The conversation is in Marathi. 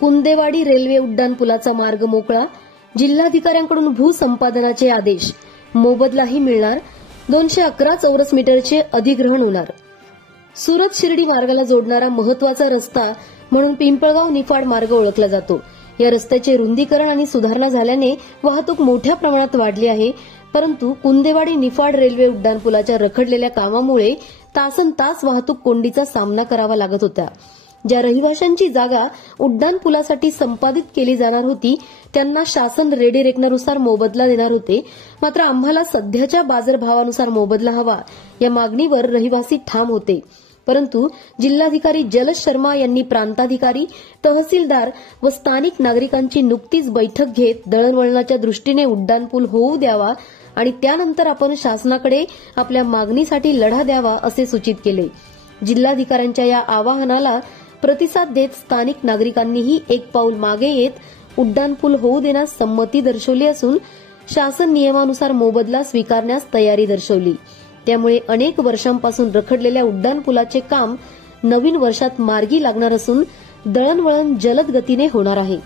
कुंदेवाडी रेल्वे उड्डाण पुलाचा मार्ग मोकळा, जिल्हाधिकाऱ्यांकडून भूसंपादनाचे आदेश, मोबदलाही मिळणार, 211 चौरस मीटरचे अधिग्रहण होणार. सुरत शिर्डी मार्गाला जोडणारा महत्वाचा रस्ता म्हणून पिंपळगाव निफाड मार्ग ओळखला जातो. या रस्त्याचे रुंदीकरण आणि सुधारणा झाल्याने वाहतूक मोठ्या प्रमाणात वाढली आहे. परंतु कुंदेवाडी निफाड रेल्वे उड्डाण पुलाच्या रखडलेल्या कामामुळे तासनतास वाहतूक कोंडीचा सामना करावा लागत होता. ज्या रहिवाशांची जागा उड्डाण पुलासाठी संपादित केली जाणार होती त्यांना शासन रेडेरेकनानुसार मोबदला देणार होते. मात्र आम्हाला सध्याच्या बाजारभावानुसार मोबदला हवा या मागणीवर रहिवासी ठाम होते. परंतु जिल्हाधिकारी जलज शर्मा यांनी प्रांताधिकारी, तहसीलदार व स्थानिक नागरिकांची नुकतीच बैठक घेत दळणवळणाच्या दृष्टीने उड्डाण पूल होऊ द्यावा आणि त्यानंतर आपण शासनाकडे आपल्या मागणीसाठी लढा द्यावा असे सूचित केले. जिल्हाधिकाऱ्यांच्या या आवाहनाला प्रतिसाद देत स्थानिक नागरिकांनीही एक पाऊल मागे येत उड्डाण पूल होऊ देण्यास संमती दर्शवली असून शासन नियमानुसार मोबदला स्वीकारण्यास तयारी दर्शवली. त्यामुळे अनेक वर्षांपासून रखडलेल्या उड्डाण पुलाचे काम नवीन वर्षात मार्गी लागणार असून दळणवळण जलद गतीने होणार आहे.